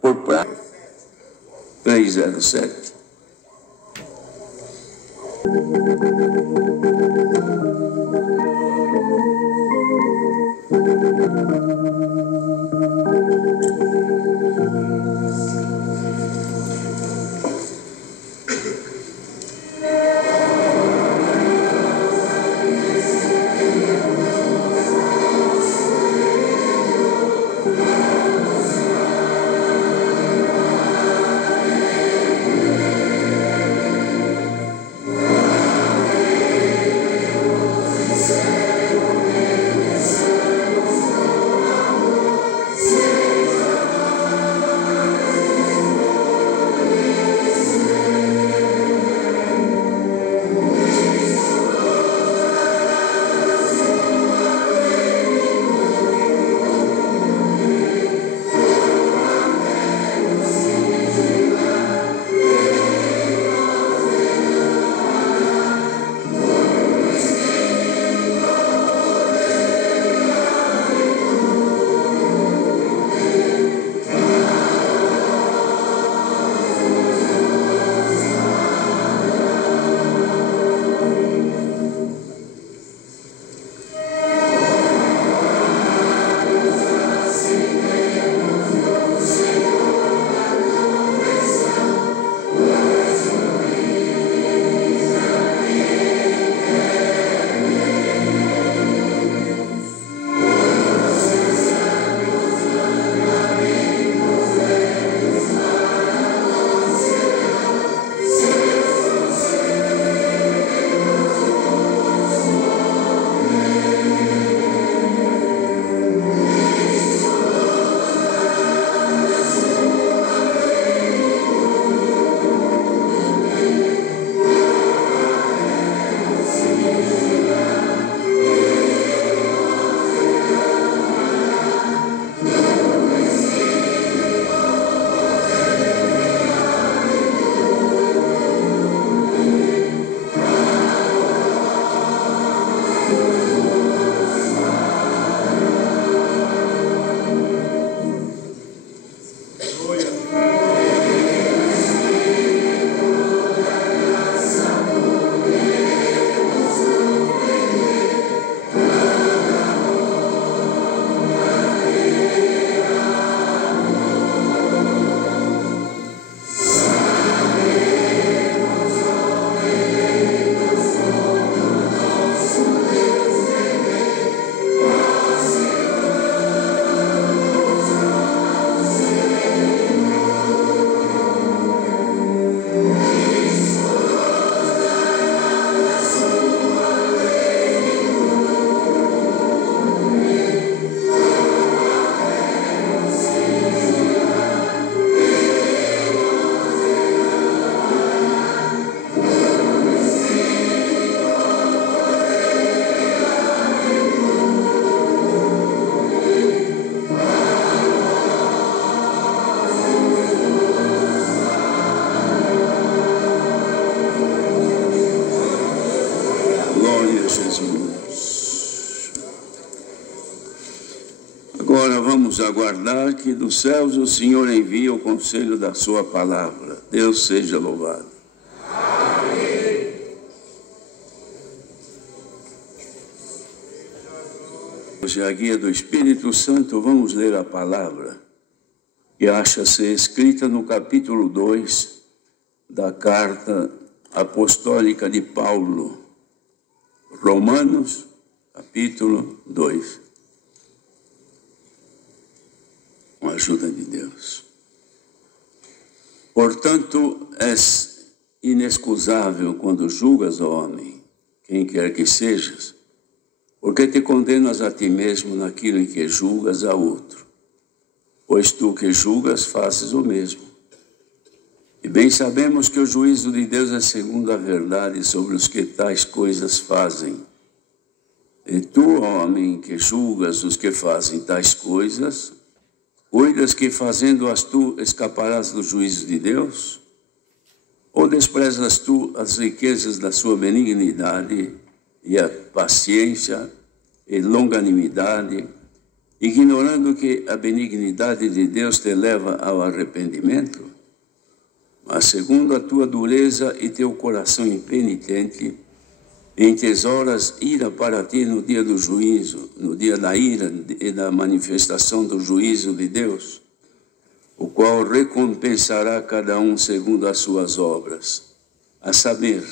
por prazo. 307. Agora vamos aguardar que dos céus o Senhor envie o conselho da sua palavra. Deus seja louvado. Amém. Hoje, a guia do Espírito Santo, vamos ler a palavra, que acha-se escrita no capítulo 2 da carta apostólica de Paulo, Romanos, capítulo 2. Com a ajuda de Deus. Portanto, és inexcusável quando julgas, ó homem, quem quer que sejas, porque te condenas a ti mesmo naquilo em que julgas a outro. Pois tu que julgas, fazes o mesmo. E bem sabemos que o juízo de Deus é segundo a verdade sobre os que tais coisas fazem. E tu, homem, que julgas os que fazem tais coisas, cuidas que fazendo-as tu escaparás do juízo de Deus? Ou desprezas tu as riquezas da sua benignidade e a paciência e longanimidade, ignorando que a benignidade de Deus te leva ao arrependimento? Mas segundo a tua dureza e teu coração impenitente, entesouras ira para ti no dia do juízo, no dia da ira e da manifestação do juízo de Deus, o qual recompensará cada um segundo as suas obras, a saber,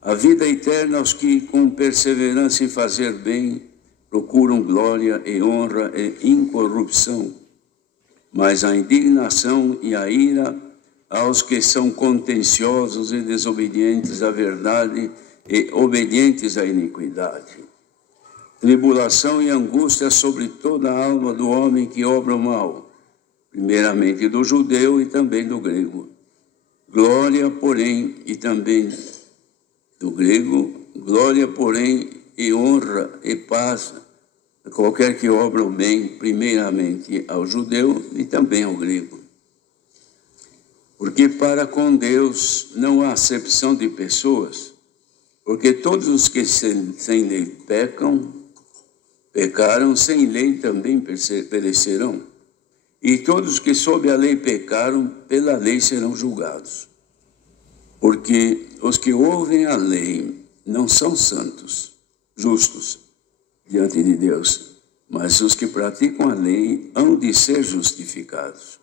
a vida eterna aos que, com perseverança em fazer bem, procuram glória e honra e incorrupção, mas a indignação e a ira aos que são contenciosos e desobedientes à verdade e obedientes à iniquidade. Tribulação e angústia sobre toda a alma do homem que obra o mal, primeiramente do judeu e também do grego. Glória, porém, e também do grego, glória, porém, e honra e paz a qualquer que obra o bem, primeiramente ao judeu e também ao grego. Porque para com Deus não há acepção de pessoas, porque todos os que sem lei pecaram, sem lei também perecerão. E todos que sob a lei pecaram, pela lei serão julgados. Porque os que ouvem a lei não são santos, justos, diante de Deus, mas os que praticam a lei hão de ser justificados.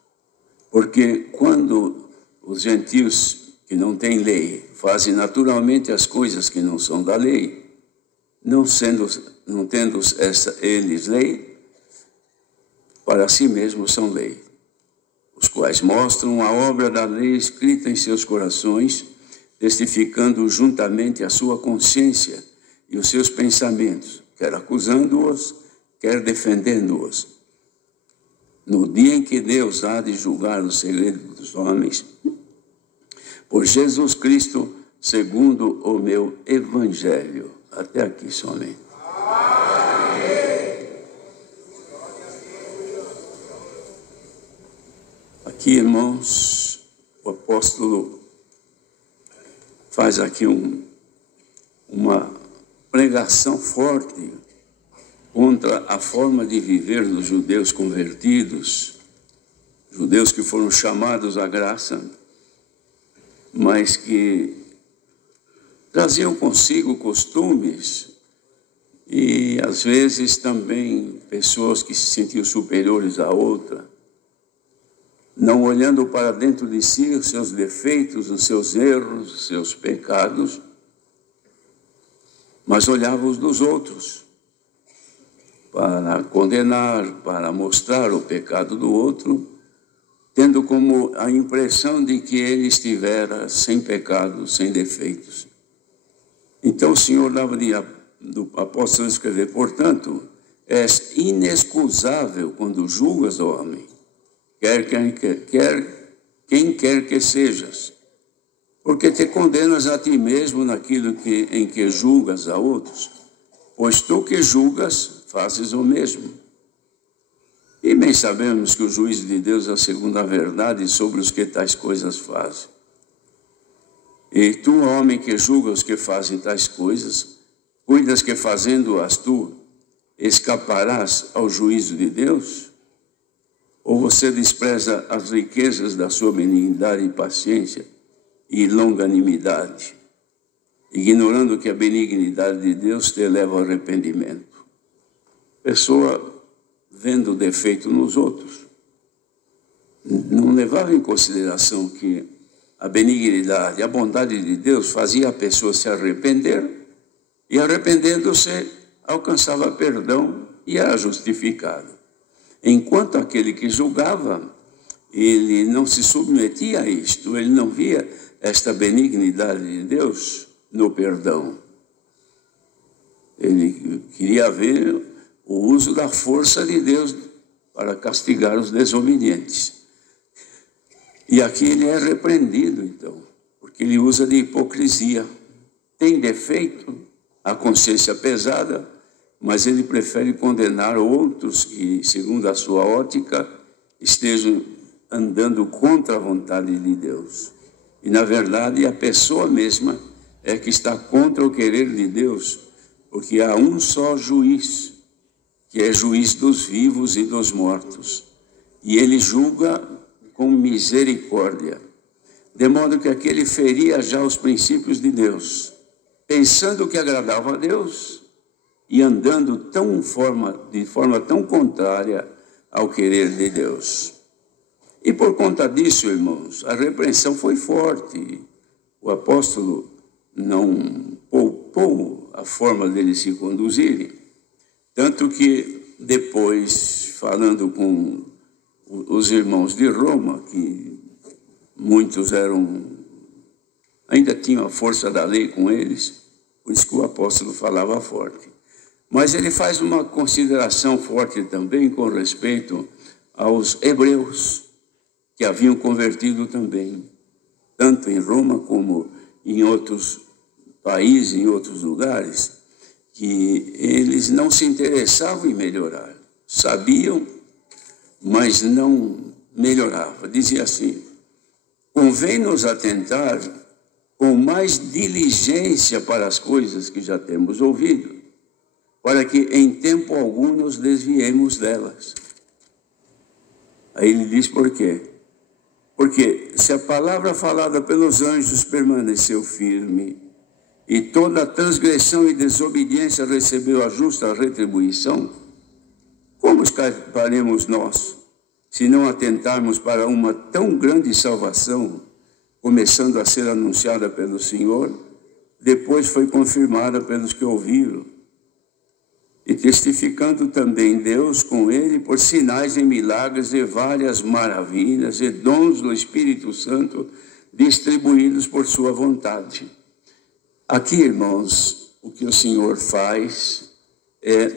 Porque quando os gentios que não têm lei fazem naturalmente as coisas que não são da lei, não tendo eles lei, para si mesmos são lei, os quais mostram a obra da lei escrita em seus corações, testificando juntamente a sua consciência e os seus pensamentos, quer acusando-os, quer defendendo-os. No dia em que Deus há de julgar o segredo dos homens, por Jesus Cristo, segundo o meu evangelho. Até aqui somente. Aqui, irmãos, o apóstolo faz aqui uma pregação forte contra a forma de viver dos judeus convertidos, judeus que foram chamados à graça, mas que traziam consigo costumes e, às vezes, também pessoas que se sentiam superiores a outra, não olhando para dentro de si os seus defeitos, os seus erros, os seus pecados, mas olhavam os dos outros para condenar, para mostrar o pecado do outro, tendo como a impressão de que ele estivera sem pecado, sem defeitos. Então o Senhor dava do apóstolo escrever, portanto, és inexcusável quando julgas o homem, quem quer que sejas, porque te condenas a ti mesmo naquilo em que julgas a outros, pois tu que julgas, fazes o mesmo. E bem sabemos que o juízo de Deus é segundo a verdade sobre os que tais coisas fazem. E tu, homem que julga os que fazem tais coisas, cuidas que fazendo-as tu, escaparás ao juízo de Deus? Ou você despreza as riquezas da sua benignidade e paciência e longanimidade, ignorando que a benignidade de Deus te leva ao arrependimento? Pessoa vendo o defeito nos outros, não levava em consideração que a benignidade, a bondade de Deus fazia a pessoa se arrepender, e arrependendo-se, alcançava perdão e era justificado. Enquanto aquele que julgava, ele não se submetia a isto, ele não via esta benignidade de Deus no perdão. Ele queria ver o uso da força de Deus para castigar os desobedientes. E aqui ele é repreendido, então, porque ele usa de hipocrisia. Tem defeito, a consciência pesada, mas ele prefere condenar outros que, segundo a sua ótica, estejam andando contra a vontade de Deus. E, na verdade, a pessoa mesma é que está contra o querer de Deus, porque há um só juiz, que é juiz dos vivos e dos mortos, e ele julga com misericórdia, de modo que aquele feria já os princípios de Deus, pensando que agradava a Deus e andando de forma tão contrária ao querer de Deus. E por conta disso, irmãos, a repreensão foi forte. O apóstolo não poupou a forma deles se conduzirem, tanto que depois, falando com os irmãos de Roma, que muitos ainda tinham a força da lei com eles, por isso que o apóstolo falava forte. Mas ele faz uma consideração forte também com respeito aos hebreus, que haviam convertido também, tanto em Roma como em outros países, em outros lugares, que eles não se interessavam em melhorar. Sabiam, mas não melhoravam. Dizia assim: convém-nos atentar com mais diligência para as coisas que já temos ouvido, para que em tempo algum nos desviemos delas. Aí ele diz por quê? Porque se a palavra falada pelos anjos permaneceu firme, e toda transgressão e desobediência recebeu a justa retribuição, como escaparemos nós, se não atentarmos para uma tão grande salvação, começando a ser anunciada pelo Senhor, depois foi confirmada pelos que ouviram, e testificando também Deus com ele por sinais e milagres e várias maravilhas e dons do Espírito Santo distribuídos por sua vontade. Aqui, irmãos, o que o Senhor faz é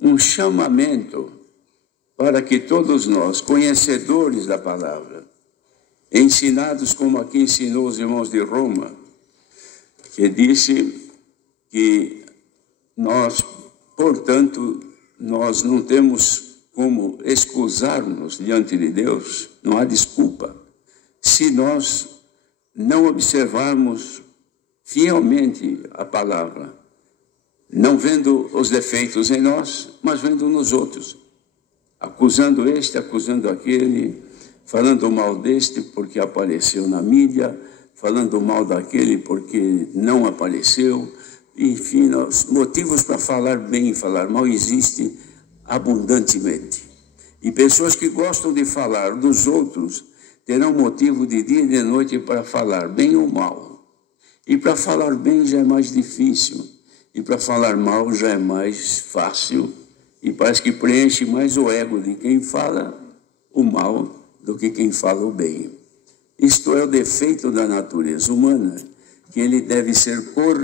um chamamento para que todos nós, conhecedores da palavra, ensinados como aqui ensinou os irmãos de Roma, que disse que nós, portanto, nós não temos como excusar-nos diante de Deus, não há desculpa, se nós não observarmos fielmente a palavra, não vendo os defeitos em nós, mas vendo nos outros, acusando este, acusando aquele, falando mal deste porque apareceu na mídia, falando mal daquele porque não apareceu. Enfim, motivos para falar bem e falar mal existem abundantemente. E pessoas que gostam de falar dos outros terão motivo de dia e de noite para falar bem ou mal. E para falar bem já é mais difícil, e para falar mal já é mais fácil, e parece que preenche mais o ego de quem fala o mal do que quem fala o bem. Isto é o defeito da natureza humana, que ele deve ser corrigido.